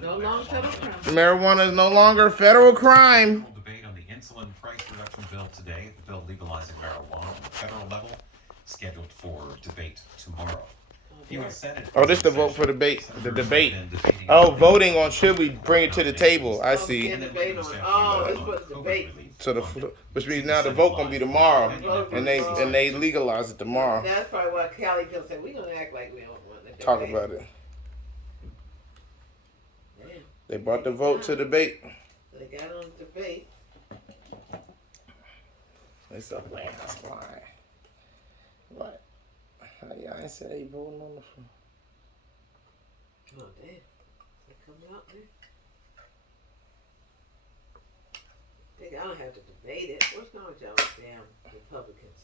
No longer federal crime. Marijuana is no longer a federal crime. Debate on the insulin price reduction bill today. The bill legalizing marijuana on the federal level, scheduled for debate tomorrow. U.S. Senate. Oh, this the vote for debate. The debate. Oh, voting on should we bring it to the table? I see. Debate on. Oh, this was debate. So which means now the vote gonna be tomorrow, and they legalize it tomorrow. That's probably why Cali just said we gonna act like we don't want to Talk about it. Damn. They brought the vote to debate. They got on debate. It's a last line. What? Yeah, I ain't said they voting on the phone. Oh damn. They coming out there. I don't have to debate it. What's wrong with y'all damn Republicans?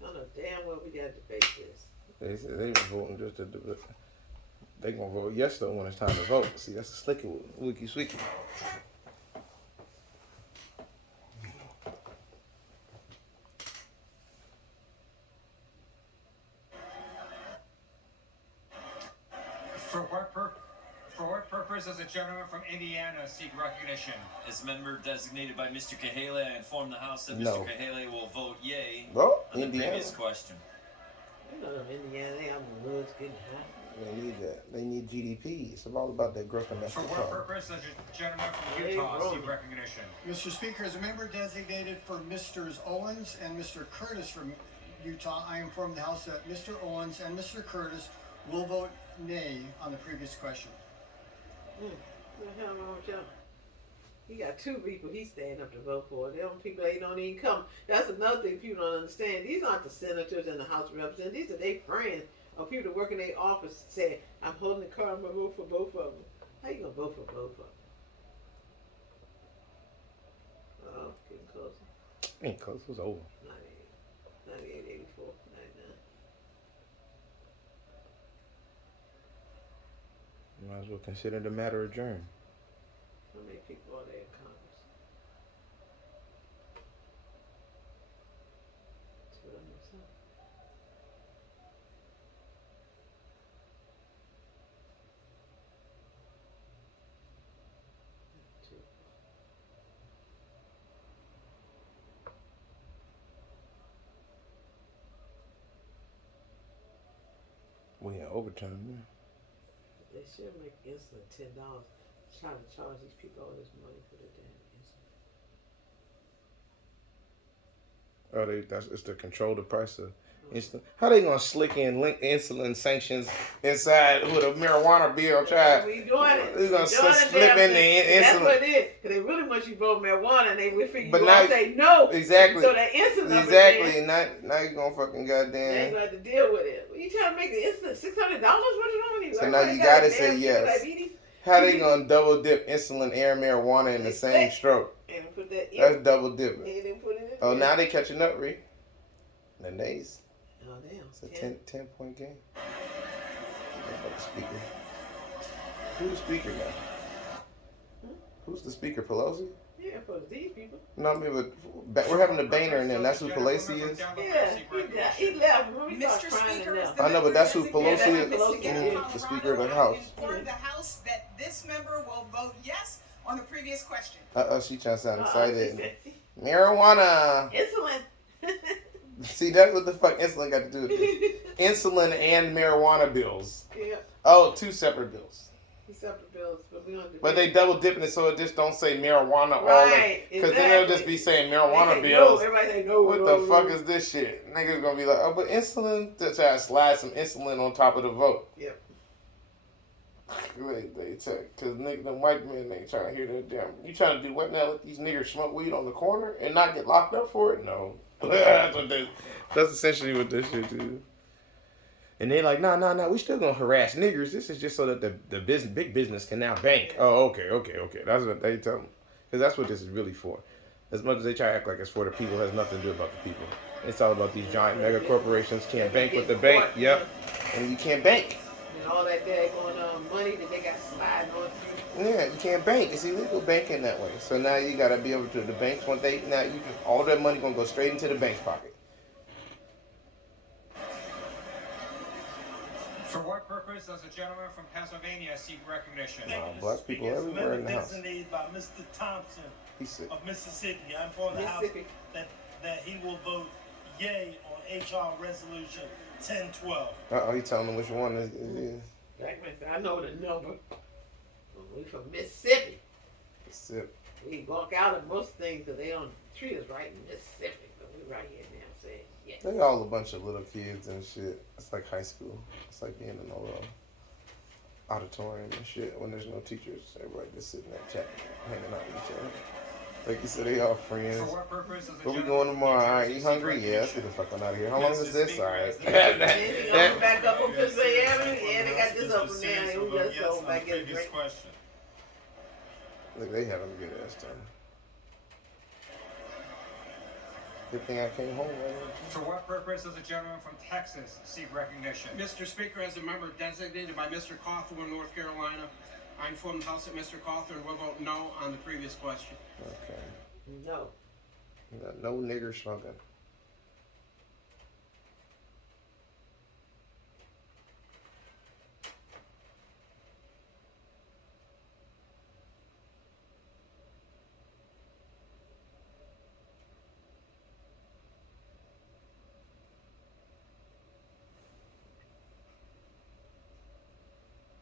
I don't know damn well we gotta debate this. They said they were voting just to debate. They gonna vote yes though when it's time to vote. See, that's the slicky wiki sweeky. For what purpose does a gentleman from Indiana seek recognition? As member designated by Mr. Cahaly, I inform the House that No. Mr. Cahaly will vote yay Well, on the Indiana. previous question. You know them Indiana, they out in the woods getting high. They need that. They need GDP. It's all about that growth and For what purpose does a gentleman from Utah seek recognition? Mr. Speaker, as a member designated for Mr. Owens and Mr. Curtis from Utah, I inform the House that Mr. Owens and Mr. Curtis will vote nay on the previous question. What the hell wrong with y'all? He got two people he's standing up to vote for. Them people they don't even come. That's another thing people don't understand. These aren't the senators and the House of Representatives. These are their friends or people that work in their office saying, I'm holding the car, I'm going to vote for both of them. How you going to vote for both of them? Oh, getting closer. Ain't close. It was over. 98, 98, 84, 99. Might as well consider the matter adjourned. How many people are there in Congress? That's what I'm saying. Two. We in overtime, man. They should make insulin $10. Trying to charge these people all this money for the damn insulin. Oh, it's to control the price of insulin. How they gonna slick in link insulin sanctions inside with a marijuana bill? We doing it. We gonna slip in the insulin. That's what it is. Cause they really want you vote marijuana, and they will figure But you now- gonna say no. Exactly. So that insulin. Exactly. Now you gonna fucking They ain't goddamn. gonna have to deal with it. You trying to make the insulin $600? What's wrong with you? So now Everybody you got gotta a say damn yes. diabetes. How they gonna double dip insulin and marijuana in the same stroke? And put that in. That's double dipping. And then put it in. Oh, now they catching up, Ree. The Nays. Oh damn. It's a 10-point game. The speaker. Who's the speaker now? Who's the speaker? Pelosi? Yeah, for these people. No, I mean, but we're having the Boehner in there. That's who Pelosi is. Yeah, he left. Mr. Speaker, is the I know, but that's who member Pelosi designated is. by Mr. Mhm, the Speaker of the Colorado House. informed the House that this member will vote yes on the previous question. She trying to sound She excited. said, Marijuana. insulin. See, that's what the fuck insulin got to do with this. Insulin and marijuana bills. Yeah, Oh, two separate bills. he separate bills, but we don't do But they double dipping it so it just don't say marijuana all Right, because then they'll just be saying marijuana bills. Everybody say no. What the fuck is this shit? Niggas gonna be like, oh, but insulin, to try to slide some insulin on top of the vote. Yep. They check, cause niggas, them white men ain't trying to hear that damn. You trying to do what now? Let these niggers smoke weed on the corner and not get locked up for it? No. That's essentially what this shit is. And they like, nah, we still gonna harass niggers. This is just so that the big business can now bank. Oh, okay. That's what they tell them. Because that's what this is really for. As much as they try to act like it's for the people, it has nothing to do about the people. It's all about these giant mega corporations can't bank with the bank. Yep. And you can't bank. And all that daggone money that they got sliding on through. Yeah, you can't bank. It's illegal banking that way. So now you gotta be able to the banks now you can all that money gonna go straight into the bank's pocket. For what purpose purpose does the gentleman from Pennsylvania seek recognition? Black people As a everywhere in member the house. designated by Mr. Thompson He said, of Mississippi, I inform the House Mississippi. that he will vote yay on HR Resolution 1012. he telling them which one it is. I know the number. We from Mississippi. Sip. We walk out of most things because they don't treat us right in Mississippi, but we right here now saying yes. They all a bunch of little kids and shit. It's like high school. It's like being in a little auditorium and shit when there's no teachers. Everybody just sitting there chatting, hanging out with each other. Like you said, they all friends. For what purpose does the Where we gentleman going from tomorrow? New Alright, Jersey you seek hungry? Yeah, let's recognition? get the fuck out of here. How long is this? Alright. Then he gonna back up on Pennsylvania Avenue. Yeah, they got this open now. And we just go back and get a drink. Question. Look, they having a good ass time. Good thing I came home. For what purpose does the gentleman from Texas seek recognition? Mr. Speaker, as a member designated by Mr. Cawthorn, North Carolina, I inform the House that Mr. Cawthorn will vote no on the previous question. Okay. No. No nigger smoking.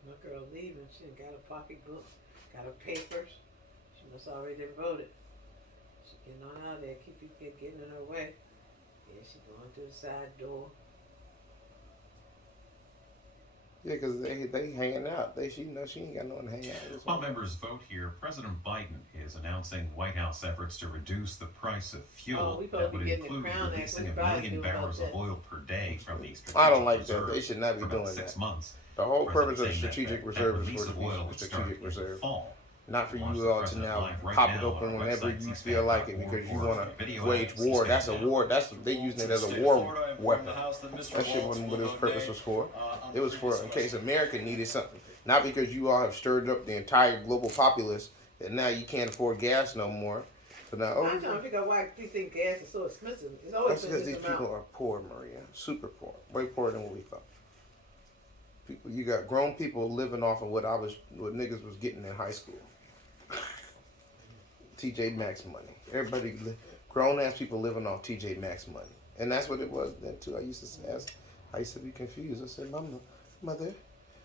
My girl leaving. She done got her pocketbook, got her papers. She must already voted. She getting on out there. Keep people getting in her way. Yeah, she going through the side door. Yeah, because they hanging out. She know she ain't got no one to hang out with. While members vote here, President Biden is announcing White House efforts to reduce the price of fuel we supposed that to would be getting the include Crown Act. releasing What a Biden million do about barrels of that? oil per day from the I don't strategic like that. reserve They should not be for about doing 6 that. months. The whole purpose of the President saying that strategic that reserve is release for of the oil would start strategic in the reserve. fall. Not for Launch you the all to President now Live right pop now it on open our whenever website, you feel like it because you want to wage war. That's a war. They using it as a war weapon. That shit wasn't what its purpose was for. It was for in case America needed something. Not because you all have stirred up the entire global populace that now you can't afford gas no more. So now, I'm trying to figure out why you think gas is so expensive. It's always that's been because this these amount. people are poor, Maria. Super poor. Way poorer than what we thought. People, you got grown people living off of what niggas was getting in high school. TJ Maxx money. Everybody, grown ass people living off TJ Maxx money, and that's what it was then too. I used to be confused. I said, mother,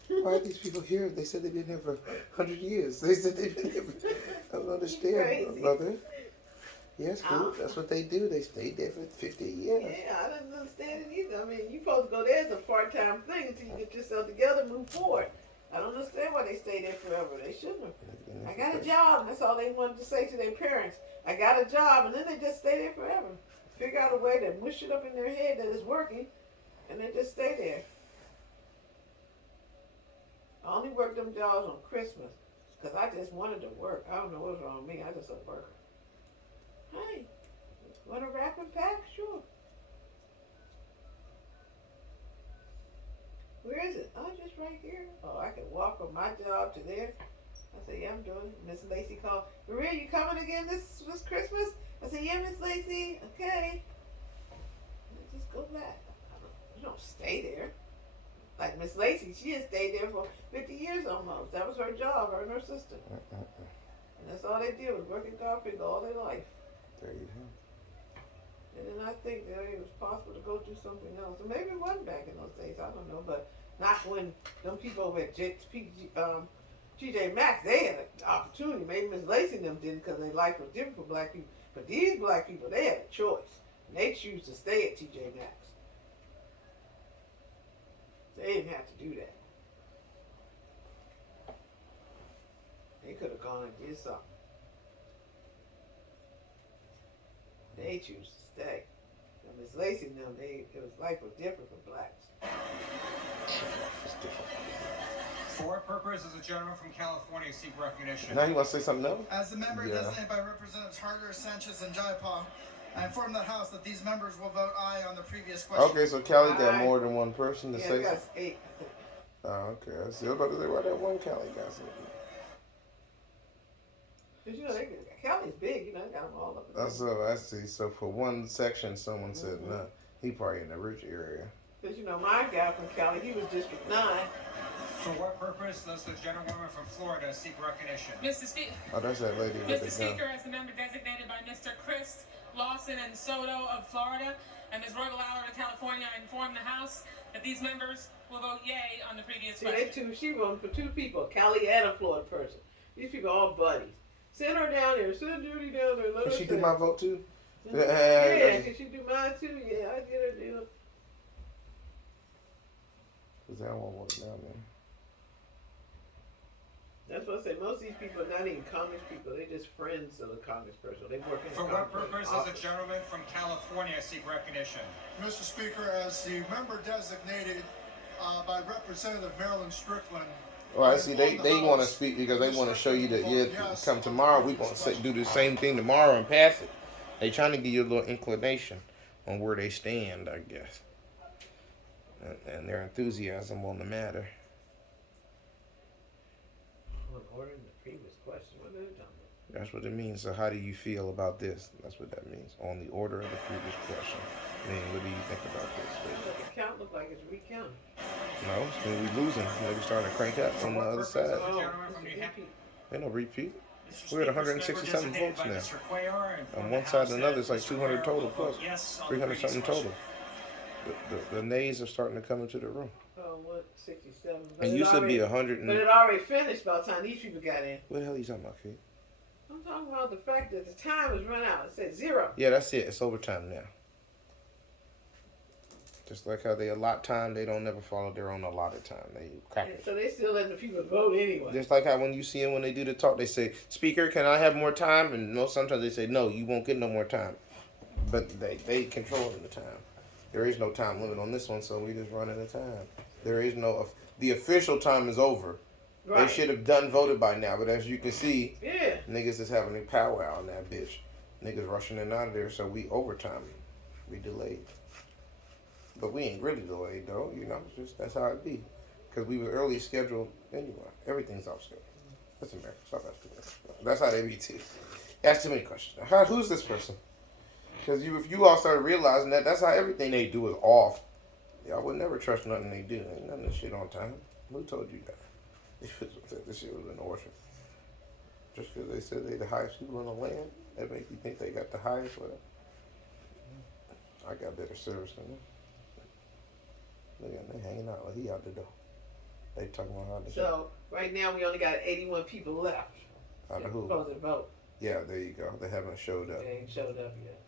why are these people here? They said they've been here for 100 years. They said they've been here for, I don't understand, Crazy. mother. Yes, cool. That's what they do. They stayed there for 50 years. Yeah, I didn't understand it either. I mean, you supposed to go there as a part-time thing until you get yourself together and move forward. I don't understand why they stay there forever. They shouldn't have. I got a job, and that's all they wanted to say to their parents. I got a job, and then they just stay there forever. Figure out a way to mush it up in their head that it's working, and they just stay there. I only worked them jobs on Christmas because I just wanted to work. I don't know what's wrong with me. I just a worker. Hey, want a wrap and pack? Sure. Where is it? Oh, just right here. Oh, I can walk from my job to there. I said, yeah, I'm doing it. Miss Lacey called. Maria, you coming again this Christmas? I said, yeah, Miss Lacey. Okay. Just go back. You don't stay there. Like Miss Lacey, she had stayed there for 50 years almost. That was her job, her and her sister. And that's all they did was work in Garfield all their life. There you go. And then I think that it was possible to go do something else. And maybe it wasn't back in those days. I don't know. But not when them people over at TJ Maxx, they had an opportunity. Maybe Miss Lacey and them didn't because their life was different for black people. But these black people, they had a choice. And they choose to stay at TJ Maxx. They didn't have to do that. They could have gone and did something. They choose to stay. And Miss Lacey and them, life was different for blacks. For what purpose does a gentleman from California seek recognition? Now you want to say something else? As the member Yeah. designated by Representatives Harder, Sanchez, and Jaipaw, I inform the House that these members will vote aye on the previous question. Okay, so Cali got Aye. more than one person to Yeah, say we got something. 8. Oh, okay. I was about to say, why that one Cali got something? Because, Cali's big, they got them all up. So I see. So for one section, someone said, no, he probably in the rich area. Because, you know, my guy from Cali, he was District 9. For what purpose does the gentlewoman from Florida seek recognition? Mr. Speaker, Oh, that's that lady with Mr. the gun. Speaker, as the member designated by Mr. Chris Lawson and Soto of Florida and Ms. Royal Allard of California, I inform the House that these members will vote yay on the previous See, question. she voted for 2 people, Cali and a Florida person. These people are all buddies. Send her down there. Send Judy down there. Let Can her she say. do my vote too? Yeah, can she do mine too? Yeah, I get her deal. Cause I don't want to down there. That's what I say. Most of these people are not even Congress people. They're just friends of the Congress person. They work in the For what Congress purpose does office. a gentleman from California seek recognition? Mr. Speaker, as the member designated by Representative Marilyn Strickland. Well, I see they want to speak because they want to show you that come tomorrow we going to do the same thing tomorrow and pass it. They trying to give you a little inclination on where they stand, I guess, and their enthusiasm on the matter. On order in the previous question. What are they talking about? That's what it means. So how do you feel about this? That's what that means. On the order of the previous question. I mean, what do you think about this? Look, the count look like it's recounted. No, it's when we losing. Maybe starting to crank up from the other side. Does a gentleman from New Hampshire? Ain't no repeat. We're at 167 votes now. On one side and another, it's like 200 total plus 300 something total. The nays are starting to come into the room. Oh, 167. But And it you should be already- 100. But it already finished by the time these people got in. What the hell are you talking about, kid? I'm talking about the fact that the time was run out. It said 0. Yeah, that's it. It's overtime now. Just like how they allot time, they don't never follow their own allotted time. They crack it. So they still letting the people vote anyway. Just like how when you see them when they do the talk, they say, "Speaker, can I have more time?" And sometimes they say, "No, you won't get no more time." But they control the time. There is no time limit on this one, so we just running the time. There is no the official time is over. Right. They should have done voted by now, but as you can see, Yeah. niggas is having a powwow on that bitch. Niggas rushing in and out of there, so we overtime. We delayed. But we ain't really delayed though, you know. It's just that's how it be, because we were early scheduled anyway. Everything's off schedule. That's America. Stop asking me. That's how they be too. Ask too many questions. Who's this person? Because if you all started realizing that, that's how everything they do is off. Y'all would never trust nothing they do. Ain't none of this shit on time. Who told you that? This shit was in order. Just because they said they the highest people on the land, that make you think they got the highest whatever. I got better service than them. Look at them, they hanging out like he out the door. They talking about how to So right now we only got 81 people left. Out of who? Supposed to vote. Yeah, there you go. They haven't showed up. They ain't showed up yet.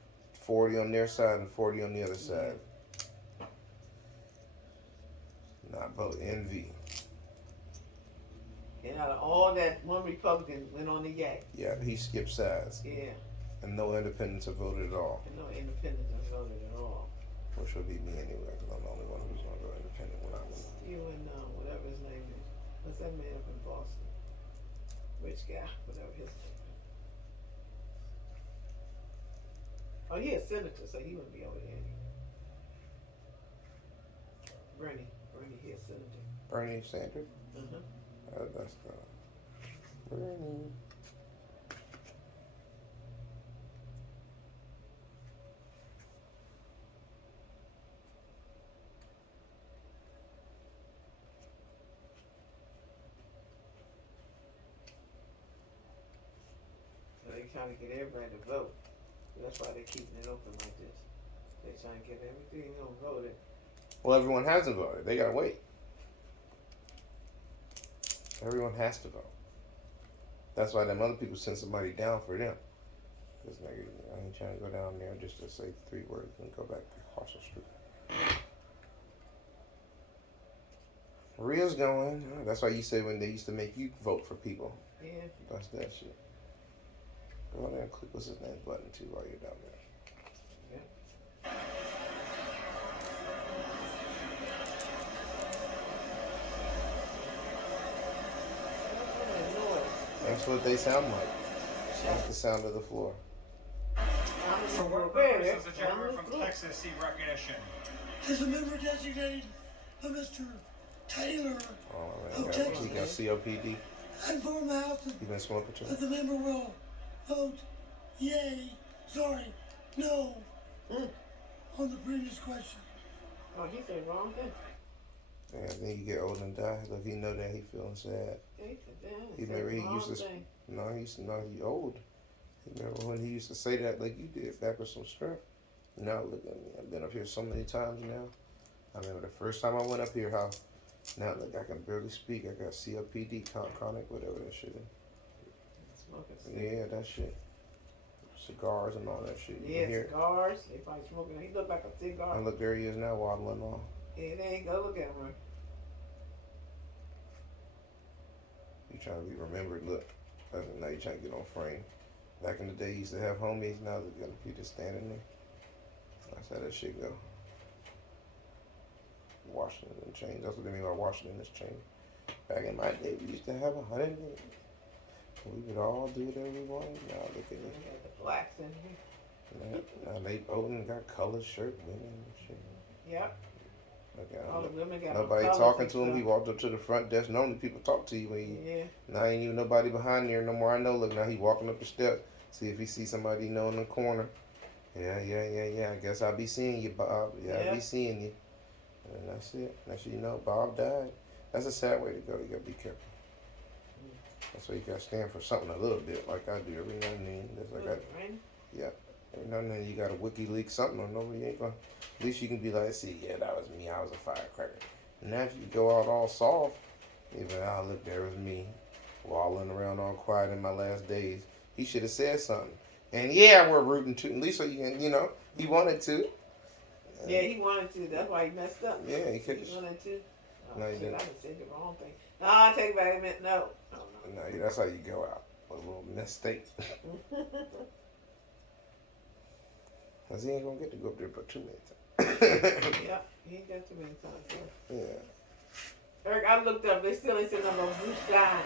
40 on their side and 40 on the other side. Not vote NV. And out of all that, one Republican went on the yay. Yeah, he skipped sides. Yeah. And no independents have voted at all. And no independents have voted at all. Which will be me anyway, because I'm the only one who's going to go independent when I win. You and whatever his name is. What's that man up in Boston? Rich guy, whatever his name is. Oh, he a senator, so he wouldn't be over there anyway. Bernie, he a senator. Bernie Sanders? That's the Bernie. So they trying to get everybody to vote. That's why they're keeping it open like this. They trying to get everything on voted. Well, everyone hasn't voted. They gotta wait. Everyone has to vote. That's why them other people send somebody down for them. Because nigga, I ain't trying to go down there just to say 3 words and go back across the street. Maria's going. That's why you say when they used to make you vote for people. Yeah. That's that shit. Go in there and click what's his name button too while you're down there. That's what they sound like. That's the sound of the floor. For what purpose does a gentleman from Texas seek recognition? As a member designated by Mr. Taylor Oh, man, of he Texas, got COPD. I inform the House You been smoking too? that the member will vote no on the previous question. Oh, he said wrong thing. And then you get old and die. Look, he know that he feeling sad. He said, damn, He said remember he wrong used to. thing. No, he used to know he old. He remember when he used to say that like you did back with some strength. Now look at me. I've been up here so many times now. I remember the first time I went up here, how now look I can barely speak. I got COPD, chronic, whatever that shit is. Smoking Yeah, that shit. Cigars and all that shit. You Yeah, can hear it. cigars. They probably smoking. He look like a cigar. And look, there he is now waddling on. Yeah, they ain't go look at him. You trying to be remembered. Look, now you trying to get on frame. Back in the day, you used to have homies. Now they're gonna be just standing there. That's how that shit go. Washington change. That's what they mean by Washington has changed. Back in my day, we used to have 100 days. We would all do whatever we wanted. Now look at it. The blacks in here. Now they voting and got colored shirt, women and shit. Yep. Okay, All the women got nobody on talking colors to him. and He walked up to the front desk. Normally people talk to you when you. Yeah. Now ain't even nobody behind there no more. I know. Look, now he walking up the steps. See if he see somebody you know in the corner. Yeah. I guess I'll be seeing you, Bob. Yeah, I'll be seeing you. And that's it. Next thing you know, Bob died. That's a sad way to go. You gotta be careful. That's why you gotta stand for something a little bit, like I do every now and then. That's like yeah. Every now and then you gotta WikiLeaks something, or nobody ain't gonna. At least you can be like, see, yeah, that was me. I was a firecracker. And now if you go out all soft, even look, there was me, walling around all quiet in my last days. He should have said something. And yeah, we're rooting to. At least so you can, he wanted to. Yeah, he wanted to. That's why he messed up. Yeah, he could. He wanted to. Oh, No, he shit, didn't. I done said the wrong thing. No, I take it back. I meant no. No, that's how you go out. A little mistake. Cause he ain't gonna get to go up there but too many times. Yeah, he ain't got too many times. So. Yeah. Eric, I looked up. They still ain't said nothing about Bruce dying.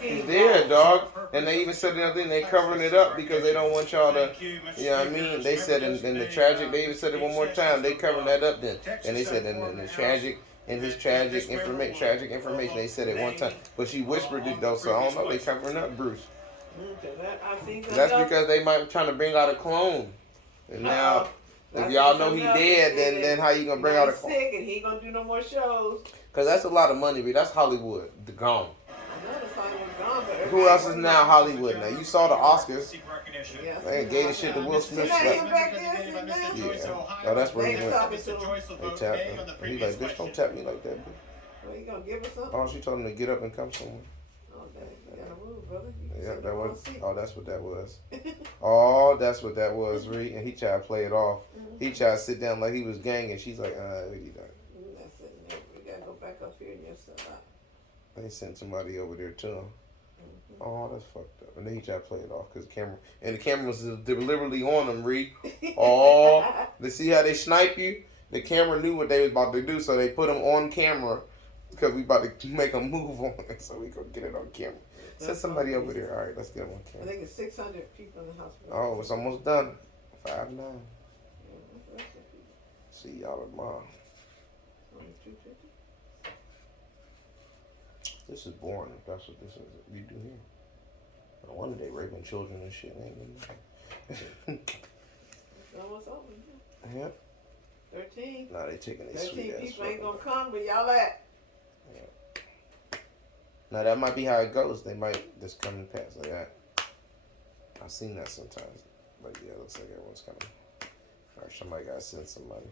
He's dead, dog. And they even said another thing. They covering it up because they don't want y'all to. You know what I mean? They said in the tragic. They even said it one more time. They covering that up then. And they said in the tragic. In his tragic information, they said it one time, but she whispered it though, so I don't know. They covering up Bruce. That's because they might be trying to bring out a clone, and now if y'all know he dead, then how you gonna bring out a clone? Sick and he ain't gonna do no more shows. Cause that's a lot of money, but that's Hollywood, the gone. I know that's Hollywood gone, but Who else is now Hollywood? Now you saw the Oscars. Yeah, They gave the shit to Will Smith. Oh, that's where he went. They tapped him. And he like, bitch, don't tap me like that, bitch. Well, you gonna give us something? Oh, she told him to get up and come somewhere. Oh, dang. You gotta move, brother. Yeah, that was. Oh, that's what that was. Oh, that's what that was, Ree. And he tried to play it off. He tried to sit down like he was ganging. She's like, what you done? That's it. We gotta go back up here in your side. They sent somebody over there to him. Oh, that's fucked up. And then he tried to play it off because the camera was deliberately on him, Ree. Oh, to see how they snipe you. The camera knew what they was about to do, so they put him on camera because we about to make a move on it, so we gonna get it on camera. Send somebody over there. All right, let's get him on I camera. think it's 600 people in the hospital. Oh, it's almost done. 5-9. See y'all tomorrow. This is boring. If that's what this is, we do here. No wonder they raping children and shit. Ain't It's almost over. Yep. 13. Nah, they taking their 13 sweet ass. people ain't gonna come, but y'all at. Yeah. Now that might be how it goes. They might just come and pass like that. I've seen that sometimes. But yeah, it looks like everyone's coming. Or somebody gotta send somebody.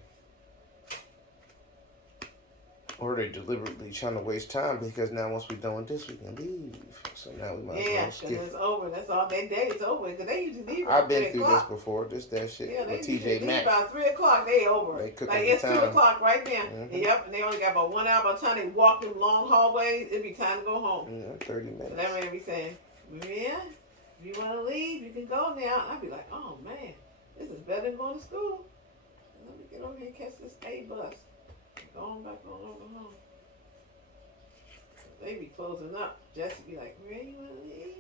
Or they deliberately trying to waste time because now once we're done with this, we can leave. So now we might Because it's over. That's all. Their day is over. Because they usually leave I've about been 3 through o'clock. this before. That shit Yeah, they with usually TJ leave Maxx. about 3 o'clock. They over. They cooking Like it's the 2 time. o'clock right now. Mhm. Yep, and they only got about 1 hour. By the time they walk through long hallways, it'd be time to go home. Yeah, 30 minutes. So that man be saying, yeah, if you want to leave, you can go now. I'd be like, oh man, this is better than going to school. Let me get over here and catch this A bus. Going back on over home. They be closing up. Jesse be like, where you want to leave?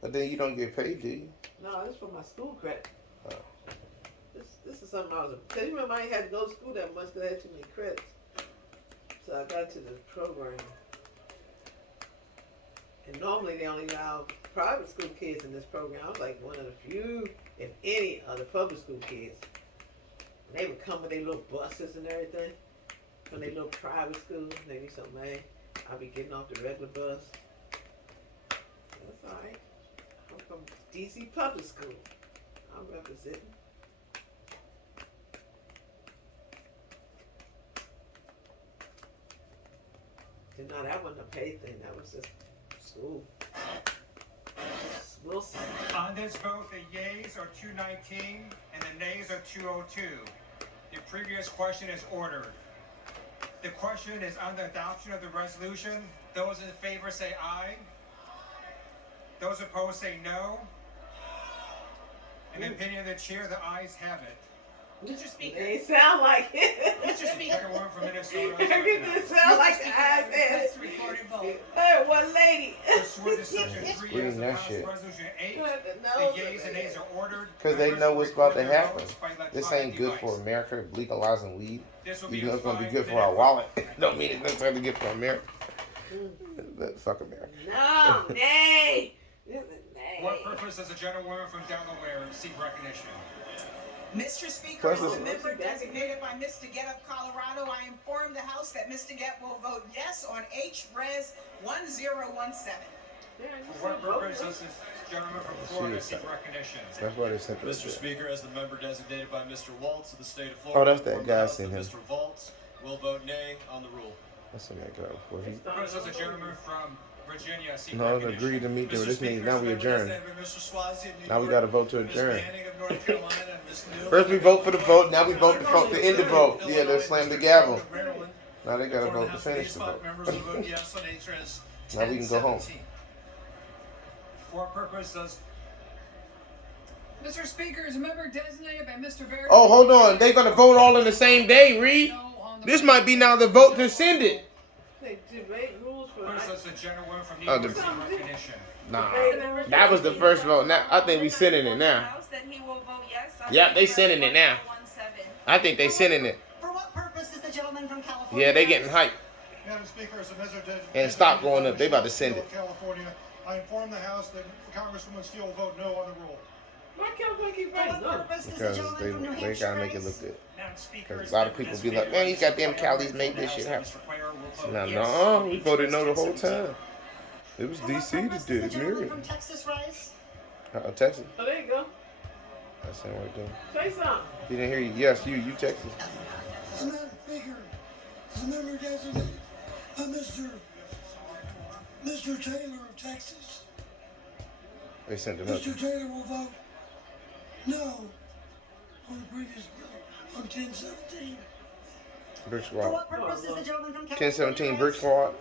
But then you don't get paid, do you? No, this is for my school credit. Oh. This is something I was. Cause you remember I ain't had to go to school that much because I had too many credits. So I got to the program. And normally they only allow private school kids in this program. I was like one of the few, if any, of the public school kids. And they would come with their little buses and everything. When they little private schools, they be so mad. I'll be getting off the regular bus. That's alright. I'm from DC Public School. I'm representing. No, that wasn't a paid thing. That was just school. Wilson. On this vote, the yeas are 219 and the nays are 202. The previous question is ordered. The question is on the adoption of the resolution. Those in favor say aye. Those opposed say no. In the opinion of the chair, the ayes have it. Mr. Speaker. They sound like it. Mr. Speaker. Second woman from Minnesota. It sound like the eyes had Let's record a vote. Hey, one lady. Pursuant to section 3 Screen of the that House shit. Resolution 8, No, the yeas and nays are ordered. Because they Members know will what's about to record their happen. votes by This electronic ain't good for device. America, legalizing weed. This will be Even though it's going to be a good for 5-minute our wallet. Don't mean it's necessarily good for America. Fuck America. No, nay. This is nay. What purpose does a gentlewoman from Delaware seek recognition? Mr. Speaker, Plus as this- a member designated by Mr. Gett of Colorado, I inform the House that Mr. Gett will vote yes on H-Res 1017. For what purpose does this gentleman from Florida seek recognition? That's why they sent Mr. this. Speaker, as the member designated by Mr. Waltz of the state of Florida, Oh, that's that inform the guy House seen that him. Mr. Waltz will vote nay on the rule. That's what that guy before he. For what does a gentleman from Virginia seek No, recognition? agree to meet there. Mr. This means Speaker, now as we the member adjourn. designated by Mr. Swazi of New Now we York, got to vote to Ms. adjourn. Manning of North Carolina, and Ms. Neal First we of vote for the Illinois, vote. Now we vote to end the vote. Yeah, they slam the gavel. Maryland. Now they got to Inform the vote to House that finish these the 5 vote. members will vote yes on H-Res Now we can go home. 1017. For what purpose does Mr. Speaker, as a member designated by Mr. Barrett. Oh, hold on. They gonna vote all in the same day, Reed. This might be now the vote to send it. They debate rules for purpose does a gentlewoman from New Oh, York the- seek recognition? Nah, that was the first vote. Now I think we sending it now. That he will vote yes on Yep, they sending it now. 1017. I think they sending it. For what purpose is the gentleman from California? Yeah, they getting hyped. Madam Speaker, as a measure And stop going up. They about to send it. California, I inform the House that Congresswoman Steele will vote no on the rule. Why California keep For writing what no? purpose does the Because gentleman from New they Hampshire gotta make it rise? look good. Madam Speaker, Because as a lot of member people be like, designated man, by these Mr. goddamn Claire, Cali's inform made the this House shit that happen. Mr. Claire will vote Nah, yes no, on we H-Res voted no the whole 1017. time. It was For what DC purpose that does did the it. gentleman Miriam. from Texas rise? Texas. Oh, there you go. That's him right there. Say something. He didn't hear you. Yes, you Texas. Madam Speaker, as a member designated by Mr. Taylor of Texas. They sent him up. Mr. Taylor will vote no on the previous bill on 1017. Brick For Squad. what purpose is the gentleman from California 1017 Brick rise? Squad.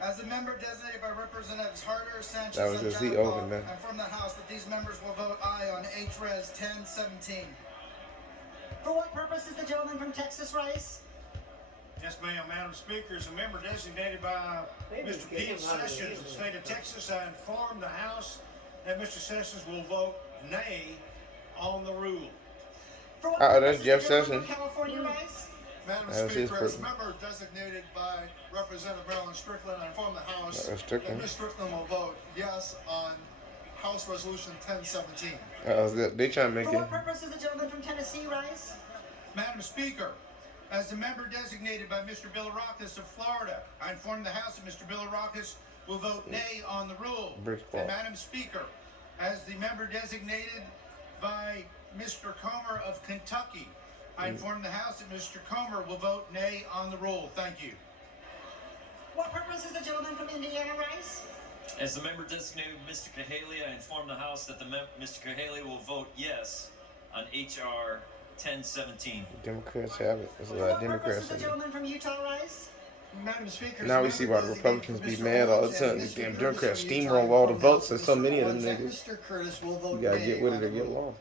As a member designated by Representatives Harder, Sanchez, That was and just the Jayapal, open then. I inform the House that these members will vote aye on H-Res 1017. For what purpose is the gentleman from Texas rise? Yes, ma'am. Madam Speaker, as a member designated by They Mr. just get Pete him out of Sessions here, of the man. state of Texas, I inform the House that Mr. Sessions will vote nay on the rule. For what Uh-oh, purpose that's is Jeff the gentleman Sessions. from California rise? Madam That was his Speaker, as a person. member designated by Representative Marilyn Strickland, I inform the House That was Strickland. that Ms. Strickland will vote yes on House Resolution 1017. They trying to make For it. what purpose is the gentleman from Tennessee rise? Madam Speaker, as the member designated by Mr. Bilirakis of Florida, I inform the House that Mr. Bilirakis will vote nay on the rule. Brick Squad. And Madam Speaker, as the member designated by Mr. Comer of Kentucky, I inform the House that Mr. Comer will vote nay on the rule. Thank you. What purpose is the gentleman from Indiana rise? As the member designated Mr. Cahaly, I inform the House that Mr. Cahaly will vote yes on H.R. 1017. Democrats have it. There's a lot of What purpose Democrats is the in there. gentleman from Utah rise? Madam Speaker, Now we see why the Republicans be mad all the time. These damn Democrats steamroll all the votes, and so many of them niggas. Mr. Curtis will vote You gotta nay get with on it or the get rule. lost.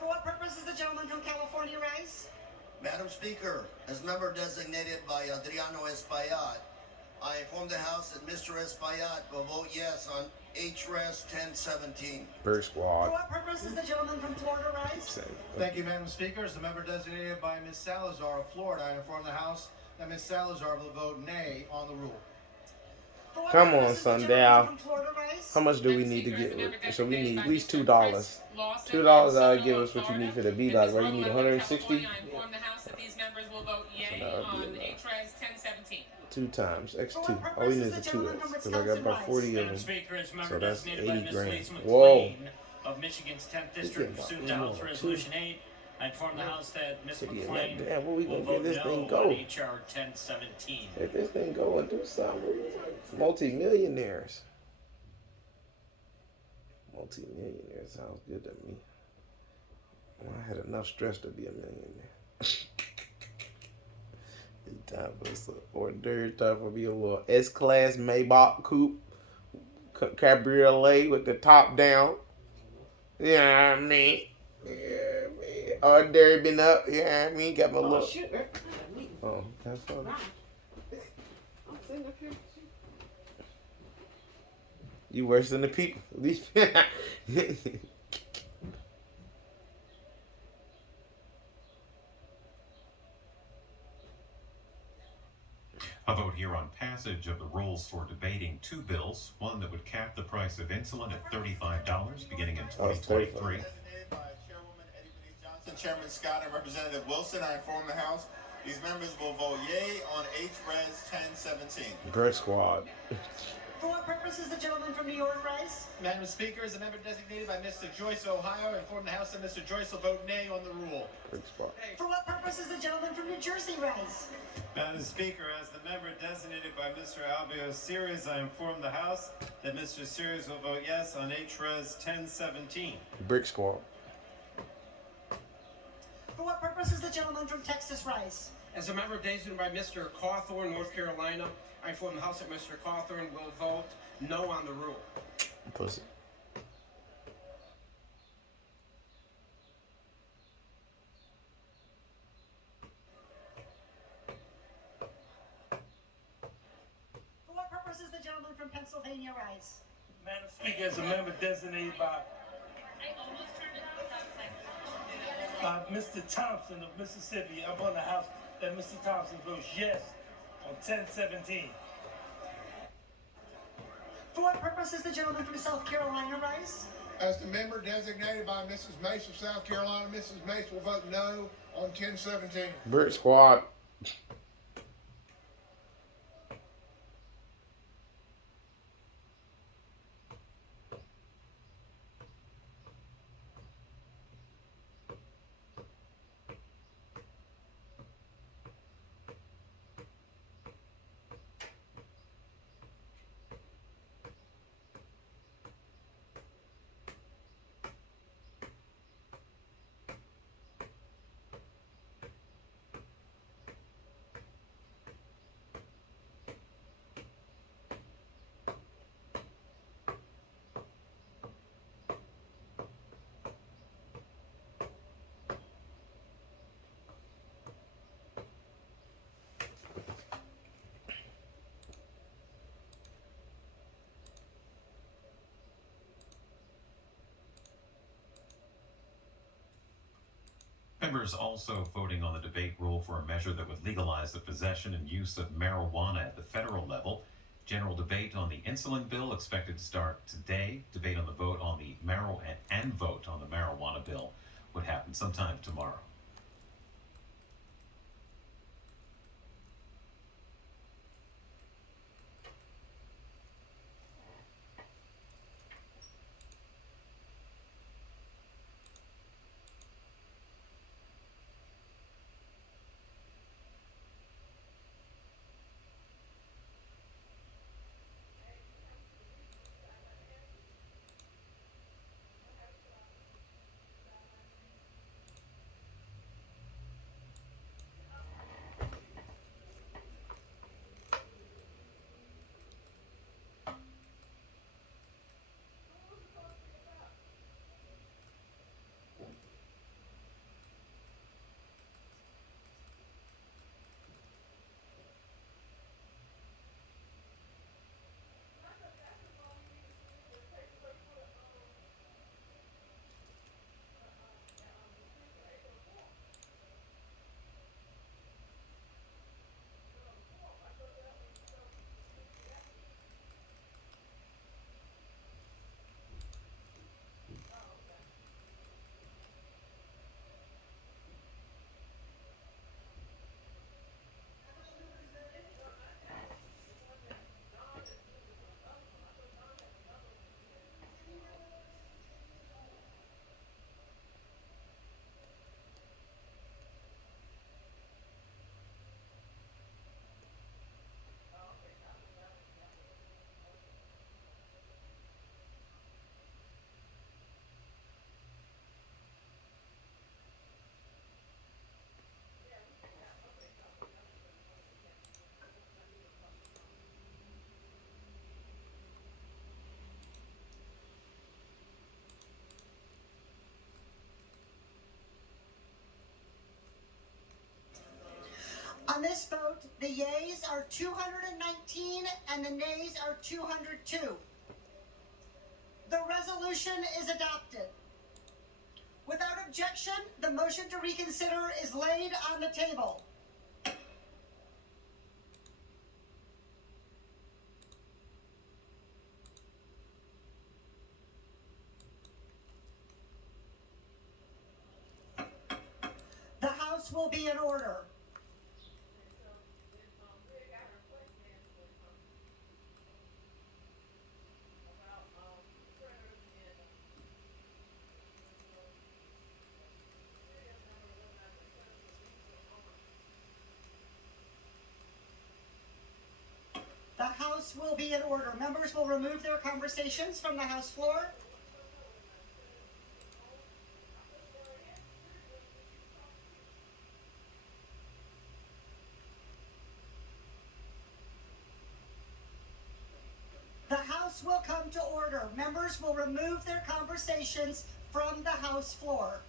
For what purpose is the gentleman from California rise? Madam Speaker, as member designated by Adriano Espaillat, I inform the House that Mr. Espaillat will vote yes on H-Res 1017. Brick For Squad. what purpose is the gentleman from Florida rise? Thank you, Madam Speaker. As the member designated by Ms. Salazar of Florida, I inform the House that Ms. Salazar will vote nay on the rule. For what Come on, purpose is the Sundell. gentleman from Florida rise? How much do we need to get with? So we need at least $2. $2 I'll give us what you need for the B-Dog, right? You need 160? I inform the House that these members will vote yea So that would be on enough. H. Res 1017. 2 times For X2. what All we purpose need is is the a gentleman 2X from because I got Wisconsin about rise? 40 of Madam them. Speaker, is member So that's designated by 80 Ms. grand. Lisa Whoa. McLean of Michigan's 10th We District getting pursuant about to one House more, Resolution 8. I inform the House that Ms. Could be McLean enough. Damn, what we will gonna get vote this no thing on go? HR 1017. Let this thing go and do something. Multi-millionaires. Multi-millionaire sounds good to me. I had enough stress to be a millionaire. It's time for some hors d'oeuvres. Time for me a little S-Class Maybach coupe. Cabriolet with the top down. Yeah, I mean. Yeah, man. Hors d'oeuvre been up. Yeah, I mean. Got my little. Shoot, Oh, that's fine. I'm sitting up here. You worse than the people. A vote here on passage of the rules for debating 2 bills. One that would cap the price of insulin at $35 beginning in 2023. Designated by Chairwoman Eddie Denise Johnson, Chairman Scott, and Representative Wilson. I inform the House these members will vote yea on H-Res 1017. Brick Squad. For what purpose is the gentleman from New York rise? Madam Speaker, as a member designated by Mr. Joyce, Ohio, I inform the House that Mr. Joyce will vote nay on the rule. Brick Squad. For what purpose is the gentleman from New Jersey rise? Madam Speaker, as the member designated by Mr. Albio Series, I inform the House that Mr. Series will vote yes on H-Res 1017. Brick Squad. For what purpose is the gentleman from Texas rise? As a member designated by Mr. Cawthorn, North Carolina, I inform the House that Mr. Cawthorn will vote no on the rule. Pussy. For what purpose is the gentleman from Pennsylvania rise? Madam Speaker, as a member designated by Mr. Thompson of Mississippi, I'm on the House that Mr. Thompson votes yes on 1017. For what purpose is the gentleman from South Carolina rise? As the member designated by Mrs. Mace of South Carolina, Mrs. Mace will vote no on 1017. Brick Squad. Members also voting on the debate rule for a measure that would legalize the possession and use of marijuana at the federal level. General debate on the insulin bill expected to start today. Debate on the vote on the and vote on the marijuana bill would happen sometime tomorrow. On this vote, the yeas are 219 and the nays are 202. The resolution is adopted. Without objection, the motion to reconsider is laid on the table. The House will be in order. The House will be in order. Members will remove their conversations from the House floor. The House will come to order. Members will remove their conversations from the House floor.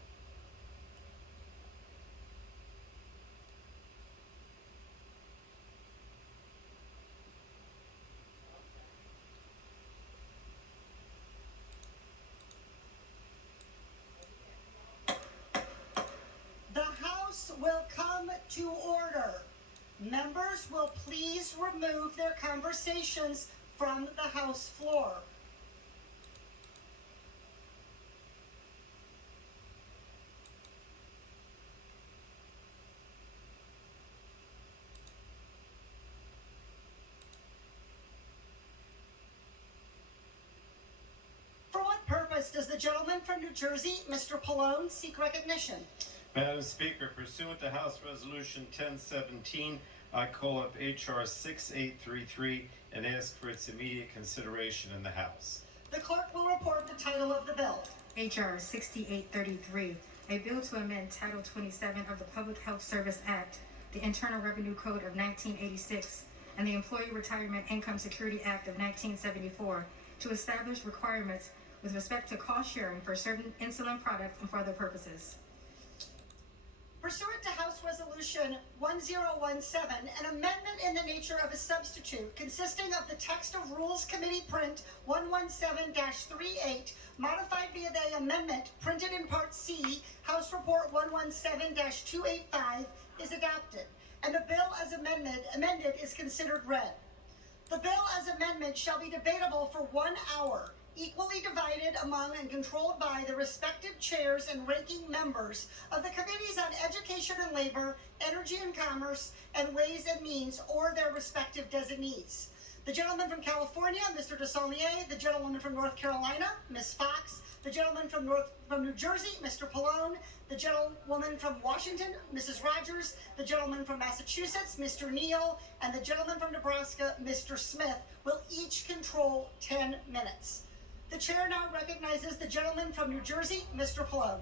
The House will come to order. Members will please remove their conversations from the House floor. For what purpose does the gentleman from New Jersey, Mr. Pallone, seek recognition? Madam Speaker, pursuant to House Resolution 1017, I call up H.R. 6833 and ask for its immediate consideration in the House. The clerk will report the title of the bill. H.R. 6833, a bill to amend Title 27 of the Public Health Service Act, the Internal Revenue Code of 1986, and the Employee Retirement Income Security Act of 1974 to establish requirements with respect to cost sharing for certain insulin products and for other purposes. Pursuant to House Resolution 1017, an amendment in the nature of a substitute consisting of the text of Rules Committee Print 117-38, modified via the amendment printed in Part C, House Report 117-285, is adopted, and the bill as amended is considered read. The bill as amendment shall be debatable for 1 hour, equally divided among and controlled by the respective chairs and ranking members of the Committees on Education and Labor, Energy and Commerce, and Ways and Means, or their respective designees. The gentleman from California, Mr. DeSaulnier, the gentlewoman from North Carolina, Ms. Fox, the gentleman from New Jersey, Mr. Pallone, the gentlewoman from Washington, Mrs. Rogers, the gentleman from Massachusetts, Mr. Neal, and the gentleman from Nebraska, Mr. Smith, will each control 10 minutes. The chair now recognizes the gentleman from New Jersey, Mr. Pallone.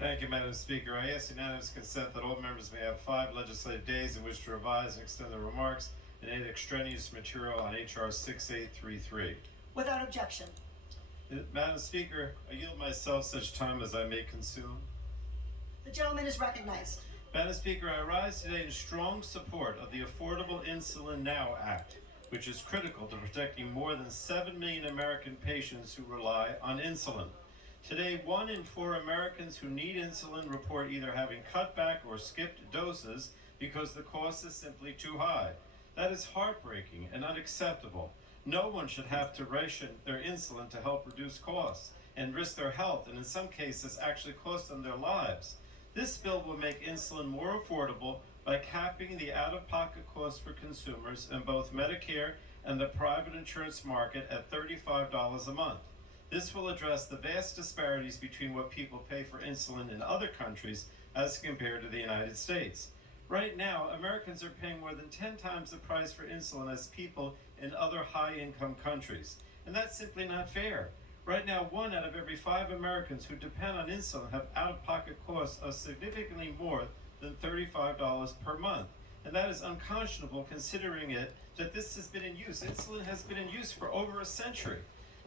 Thank you, Madam Speaker. I ask unanimous consent that all members may have 5 legislative days in which to revise and extend their remarks and add extraneous material on H.R. 6833. Without objection. Madam Speaker, I yield myself such time as I may consume. The gentleman is recognized. Madam Speaker, I rise today in strong support of the Affordable Insulin Now Act, which is critical to protecting more than 7 million American patients who rely on insulin. Today, 1 in 4 Americans who need insulin report either having cut back or skipped doses because the cost is simply too high. That is heartbreaking and unacceptable. No one should have to ration their insulin to help reduce costs and risk their health, and in some cases actually cost them their lives. This bill will make insulin more affordable by capping the out-of-pocket cost for consumers in both Medicare and the private insurance market at $35 a month. This will address the vast disparities between what people pay for insulin in other countries as compared to the United States. Right now, Americans are paying more than 10 times the price for insulin as people in other high-income countries, and that's simply not fair. Right now, 1 out of every 5 Americans who depend on insulin have out-of-pocket costs of significantly more than $35 per month. And that is unconscionable considering that this has been in use. Insulin has been in use for over a century.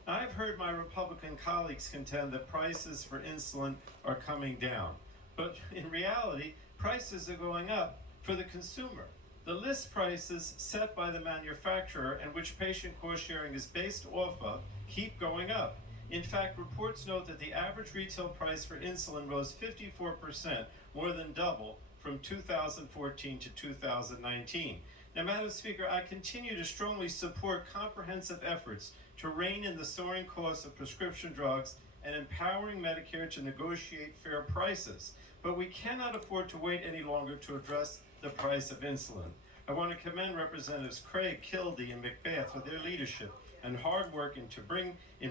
Now, I've heard my Republican colleagues contend that prices for insulin are coming down. But in reality, prices are going up for the consumer. The list prices set by the manufacturer and which patient cost sharing is based off of keep going up. In fact, reports note that the average retail price for insulin rose 54%, more than double, from 2014 to 2019. Now, Madam Speaker, I continue to strongly support comprehensive efforts to rein in the soaring costs of prescription drugs and empowering Medicare to negotiate fair prices. But we cannot afford to wait any longer to address the price of insulin. I want to commend Representatives Craig, Kildee, and McBath for their leadership and hard work in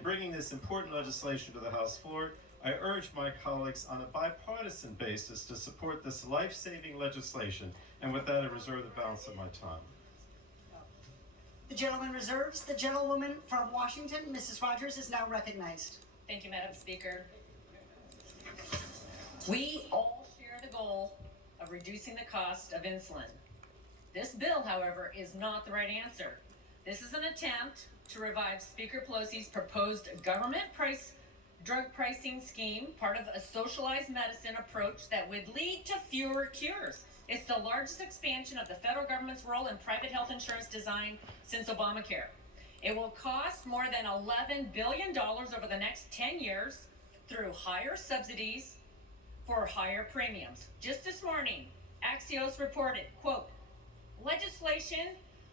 bringing this important legislation to the House floor. I urge my colleagues on a bipartisan basis to support this life-saving legislation. And with that, I reserve the balance of my time. The gentleman reserves. The gentlewoman from Washington, Mrs. Rogers, is now recognized. Thank you, Madam Speaker. We all share the goal of reducing the cost of insulin. This bill, however, is not the right answer. This is an attempt to revive Speaker Pelosi's proposed government drug pricing scheme, part of a socialized medicine approach that would lead to fewer cures. It's the largest expansion of the federal government's role in private health insurance design since Obamacare. It will cost more than $11 billion over the next 10 years through higher subsidies for higher premiums. Just this morning, Axios reported, quote, legislation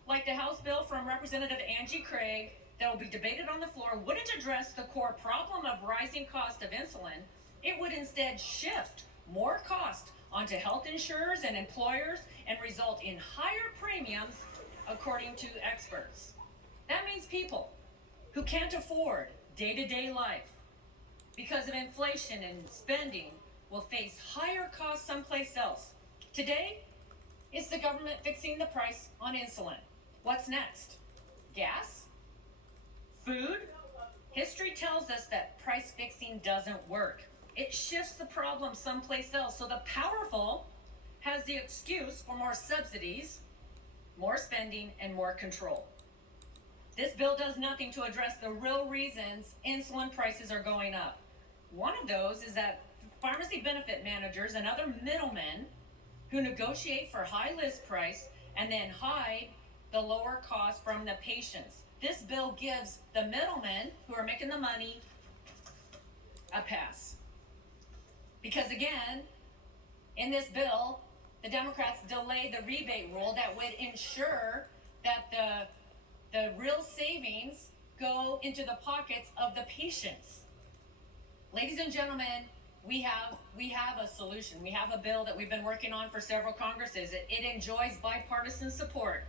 like the House bill from Representative Angie Craig that will be debated on the floor wouldn't address the core problem of rising cost of insulin. It would instead shift more cost onto health insurers and employers and result in higher premiums, according to experts. That means people who can't afford day-to-day life because of inflation and spending will face higher costs someplace else. Today, it's the government fixing the price on insulin. What's next? Gas? Food? History tells us that price fixing doesn't work. It shifts the problem someplace else, so the powerful has the excuse for more subsidies, more spending, and more control. This bill does nothing to address the real reasons insulin prices are going up. One of those is that pharmacy benefit managers and other middlemen who negotiate for high list price and then hide the lower cost from the patients. This bill gives the middlemen who are making the money a pass. Because again, in this bill, the Democrats delayed the rebate rule that would ensure that the real savings go into the pockets of the patients. Ladies and gentlemen, we have a solution. We have a bill that we've been working on for several Congresses. It enjoys bipartisan support.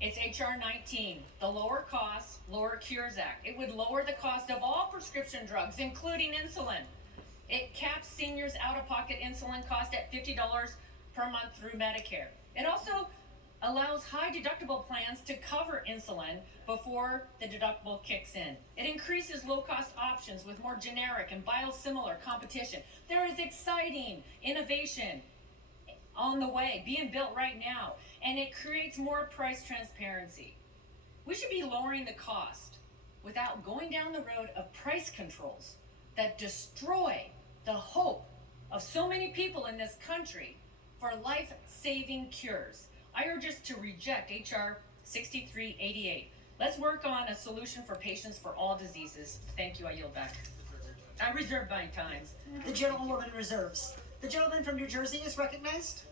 It's H.R. 19, the Lower Costs, Lower Cures Act. It would lower the cost of all prescription drugs, including insulin. It caps seniors' out-of-pocket insulin cost at $50 per month through Medicare. It also allows high deductible plans to cover insulin before the deductible kicks in. It increases low-cost options with more generic and biosimilar competition. There is exciting innovation on the way, being built right now, and it creates more price transparency. We should be lowering the cost without going down the road of price controls that destroy the hope of so many people in this country for life-saving cures. I urge us to reject H.R. 6388. Let's work on a solution for patients for all diseases. Thank you. I yield back. I reserve my time. The gentlewoman reserves. The gentleman from New Jersey is recognized.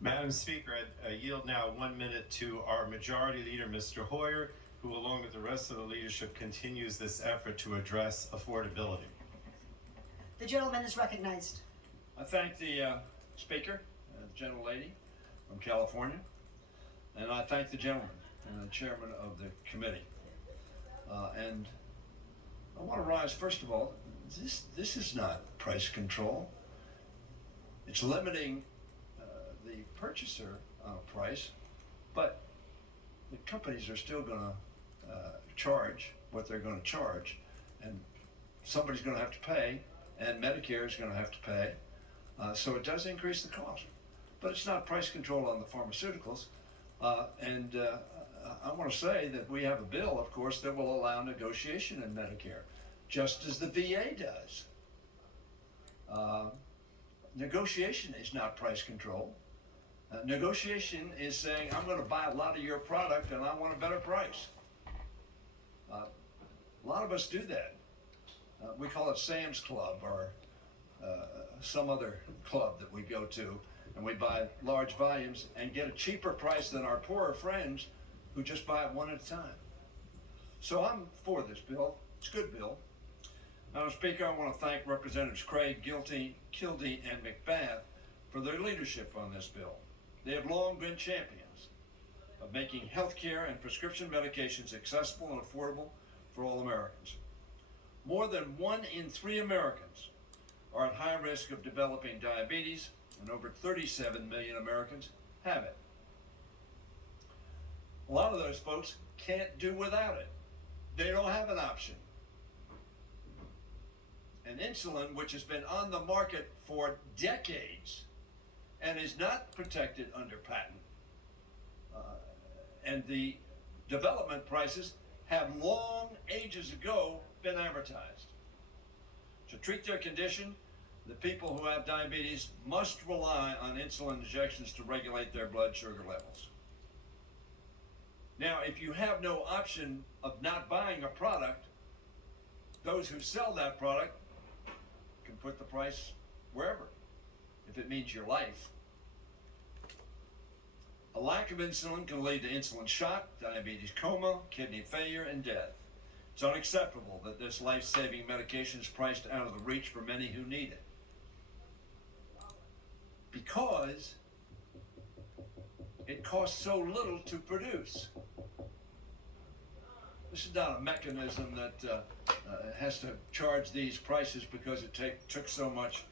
Madam Speaker, I yield now 1 minute to our Majority Leader, Mr. Hoyer, who along with the rest of the leadership continues this effort to address affordability. The gentleman is recognized. I thank the Speaker, the gentlelady from California, and I thank the gentleman and the chairman of the committee. And I want to rise, first of all, this is not price control. It's limiting the purchaser price, but the companies are still going to charge what they're going to charge, and somebody's going to have to pay, and Medicare is going to have to pay. So it does increase the cost, but it's not price control on the pharmaceuticals. I want to say that we have a bill, of course, that will allow negotiation in Medicare, just as the VA does. negotiation is not price control. Negotiation is saying, I'm going to buy a lot of your product and I want a better price. A lot of us do that. We call it Sam's Club or some other club that we go to, and we buy large volumes and get a cheaper price than our poorer friends who just buy it one at a time. So I'm for this bill. It's a good bill. Madam Speaker, I want to thank Representatives Craig, Kilty, and McBath for their leadership on this bill. They have long been champions of making health care and prescription medications accessible and affordable for all Americans. More than 1 in 3 Americans are at high risk of developing diabetes, and over 37 million Americans have it. A lot of those folks can't do without it. They don't have an option. And insulin, which has been on the market for decades and is not protected under patent, and the development prices have long ages ago been amortized. To treat their condition, the people who have diabetes must rely on insulin injections to regulate their blood sugar levels. Now, if you have no option of not buying a product, those who sell that product can put the price wherever, if it means your life. A lack of insulin can lead to insulin shock, diabetes coma, kidney failure, and death. It's unacceptable that this life-saving medication is priced out of the reach for many who need it. Because it costs so little to produce. This is not a mechanism that has to charge these prices because it took so much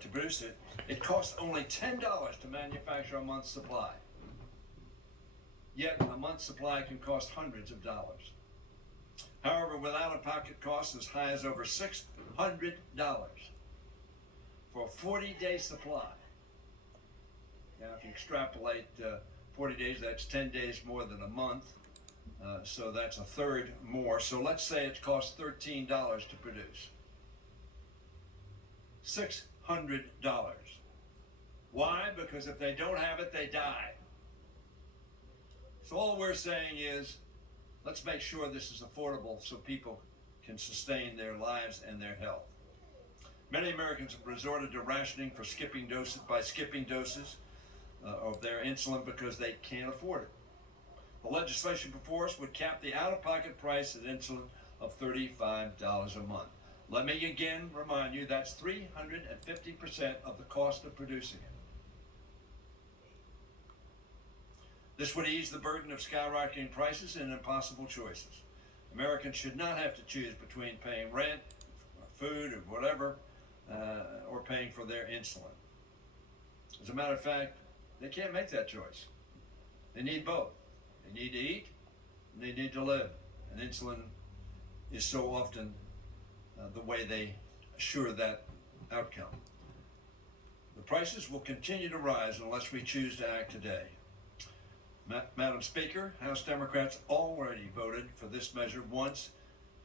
to produce it. It costs only $10 to manufacture a month's supply. Yet a month's supply can cost hundreds of dollars. However, with out-of-pocket costs as high as over $600 for a 40-day supply. Now, if you extrapolate 40 days, that's 10 days more than a month. So that's a third more. So let's say it costs $13 to produce. $600. Why? Because if they don't have it, they die. So all we're saying is, let's make sure this is affordable so people can sustain their lives and their health. Many Americans have resorted to rationing for skipping doses of their insulin because they can't afford it. The legislation before us would cap the out-of-pocket price of insulin of $35 a month. Let me again remind you, that's 350% of the cost of producing it. This would ease the burden of skyrocketing prices and impossible choices. Americans should not have to choose between paying rent, or food, or whatever, or paying for their insulin. As a matter of fact, they can't make that choice. They need both. They need to eat, and they need to live. And insulin is so often the way they assure that outcome. The prices will continue to rise unless we choose to act today. Madam Speaker, House Democrats already voted for this measure once,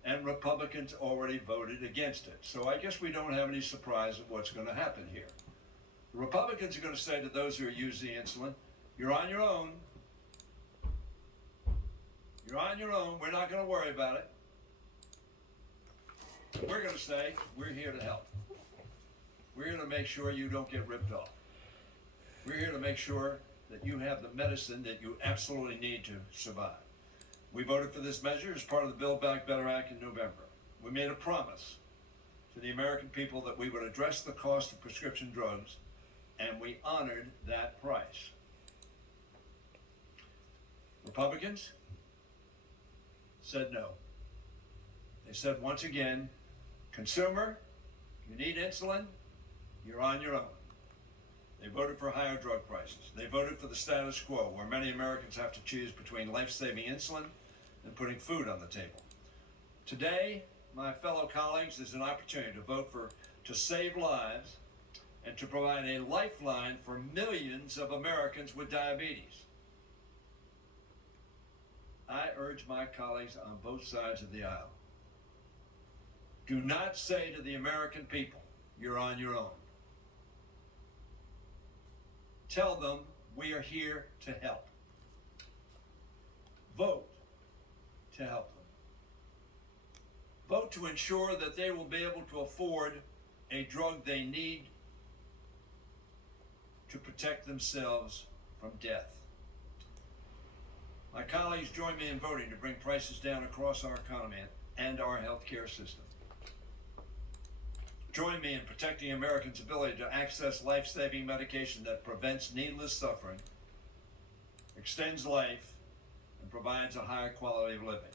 and Republicans already voted against it. So I guess we don't have any surprise of what's going to happen here. The Republicans are going to say to those who are using insulin, you're on your own. You're on your own. We're not going to worry about it. We're going to say, we're here to help. We're here to make sure you don't get ripped off. We're here to make sure that you have the medicine that you absolutely need to survive. We voted for this measure as part of the Build Back Better Act in November. We made a promise to the American people that we would address the cost of prescription drugs, and we honored that price. Republicans said no. They said once again, consumer, you need insulin, you're on your own. They voted for higher drug prices. They voted for the status quo, where many Americans have to choose between life-saving insulin and putting food on the table. Today, my fellow colleagues, there's an opportunity to vote to save lives and to provide a lifeline for millions of Americans with diabetes. I urge my colleagues on both sides of the aisle, do not say to the American people, you're on your own. Tell them we are here to help. Vote to help them. Vote to ensure that they will be able to afford a drug they need to protect themselves from death. My colleagues join me in voting to bring prices down across our economy and our healthcare system. Join me in protecting Americans' ability to access life-saving medication that prevents needless suffering, extends life, and provides a higher quality of living.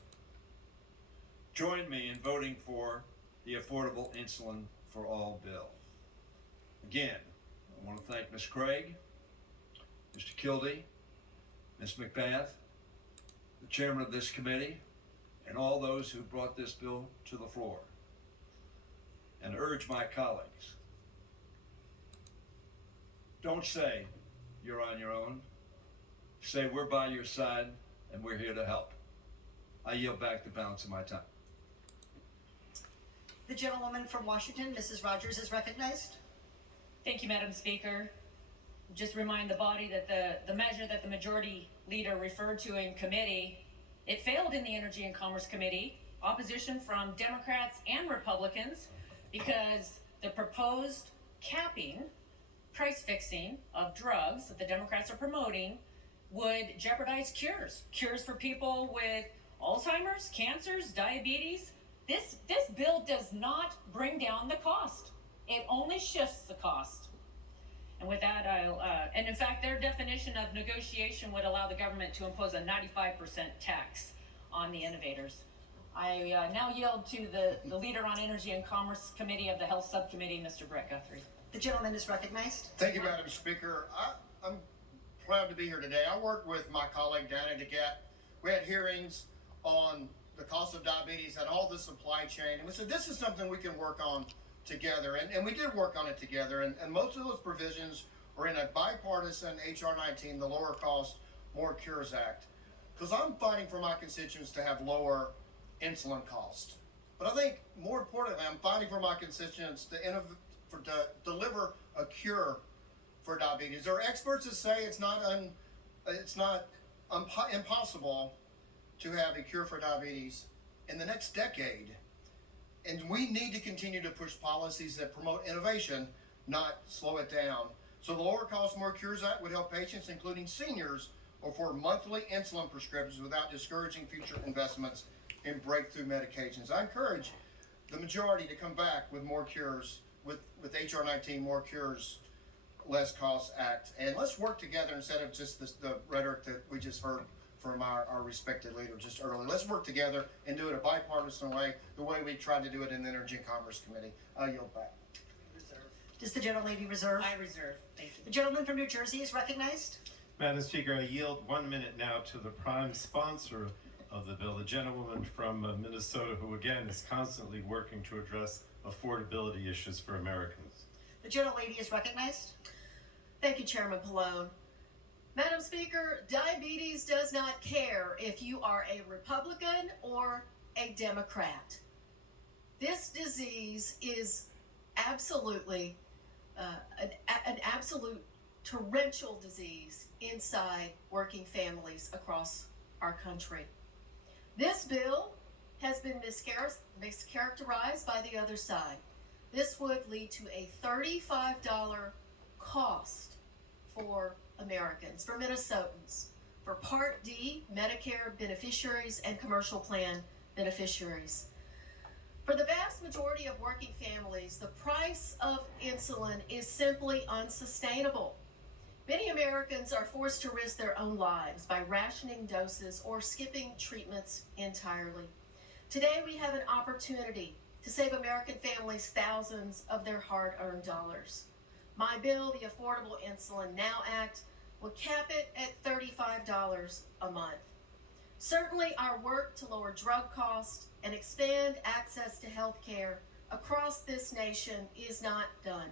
Join me in voting for the Affordable Insulin for All bill. Again, I want to thank Ms. Craig, Mr. Kildee, Ms. McBath, the chairman of this committee, and all those who brought this bill to the floor, and urge my colleagues, don't say you're on your own. Say we're by your side and we're here to help. I yield back the balance of my time. The gentlewoman from Washington, Mrs. Rogers, is recognized. Thank you, Madam Speaker. Just remind the body that the measure that the majority leader referred to in committee, it failed in the Energy and Commerce Committee. Opposition from Democrats and Republicans, because the proposed capping, price fixing of drugs that the Democrats are promoting would jeopardize cures for people with Alzheimer's, cancers, diabetes. This bill does not bring down the cost. It only shifts the cost. And with that, and in fact, their definition of negotiation would allow the government to impose a 95% tax on the innovators. I now yield to the leader on Energy and Commerce Committee of the Health Subcommittee, Mr. Brett Guthrie. The gentleman is recognized. Thank you, Madam Speaker. I'm proud to be here today. I worked with my colleague Diana DeGette. We had hearings on the cost of diabetes and all the supply chain, and we said this is something we can work on together, and we did work on it together, and most of those provisions are in a bipartisan HR 19, the Lower Cost, More Cures Act, because I'm fighting for my constituents to have lower insulin cost. But I think more importantly, I'm fighting for my constituents to deliver a cure for diabetes. There are experts that say it's not impossible to have a cure for diabetes in the next decade. And we need to continue to push policies that promote innovation, not slow it down. So the Lower Cost, More Cures Act would help patients, including seniors, afford monthly insulin prescriptions without discouraging future investments in breakthrough medications. I encourage the majority to come back with more cures, with HR 19, More Cures, Less Costs Act. And let's work together instead of just the rhetoric that we just heard from our respected leader just earlier. Let's work together and do it a bipartisan way, the way we tried to do it in the Energy and Commerce Committee. I yield back. Does the gentlelady reserve? I reserve. Thank you. The gentleman from New Jersey is recognized. Madam Speaker, I yield 1 minute now to the prime sponsor of the bill, the gentlewoman from Minnesota, who again is constantly working to address affordability issues for Americans. The gentlelady is recognized. Thank you, Chairman Pallone. Madam Speaker, diabetes does not care if you are a Republican or a Democrat. This disease is absolutely an absolute torrential disease inside working families across our country. This bill has been mischaracterized by the other side. This would lead to a $35 cost for Americans, for Minnesotans, for Part D Medicare beneficiaries and commercial plan beneficiaries. For the vast majority of working families, the price of insulin is simply unsustainable. Many Americans are forced to risk their own lives by rationing doses or skipping treatments entirely. Today, we have an opportunity to save American families thousands of their hard-earned dollars. My bill, the Affordable Insulin Now Act, will cap it at $35 a month. Certainly, our work to lower drug costs and expand access to health care across this nation is not done.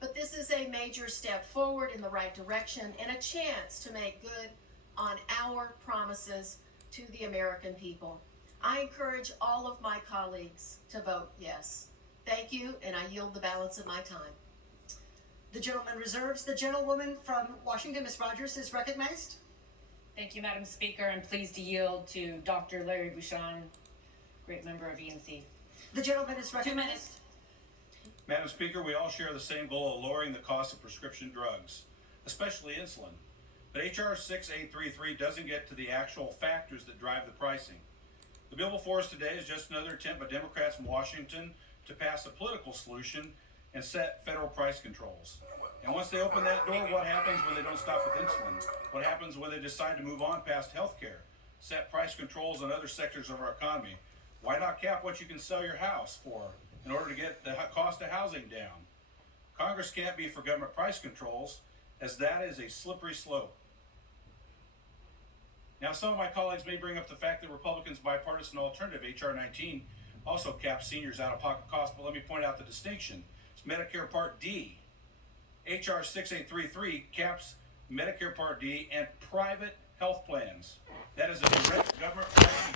But this is a major step forward in the right direction and a chance to make good on our promises to the American people. I encourage all of my colleagues to vote yes. Thank you, and I yield the balance of my time. The gentleman reserves. The gentlewoman from Washington, Ms. Rogers, is recognized. Thank you, Madam Speaker. I'm pleased to yield to Dr. Larry Bouchon, great member of ENC. The gentleman is 2 recognized. minutes. Madam Speaker, we all share the same goal of lowering the cost of prescription drugs, especially insulin. But H.R. 6833 doesn't get to the actual factors that drive the pricing. The bill before us today is just another attempt by Democrats in Washington to pass a political solution and set federal price controls. And once they open that door, what happens when they don't stop with insulin? What happens when they decide to move on past healthcare, set price controls on other sectors of our economy? Why not cap what you can sell your house for in order to get the cost of housing down? Congress can't be for government price controls, as that is a slippery slope. Now, some of my colleagues may bring up the fact that Republicans' bipartisan alternative, H.R. 19, also caps seniors' out-of-pocket costs, but let me point out the distinction. It's Medicare Part D. H.R. 6833 caps Medicare Part D and private health plans. That is a direct government pricing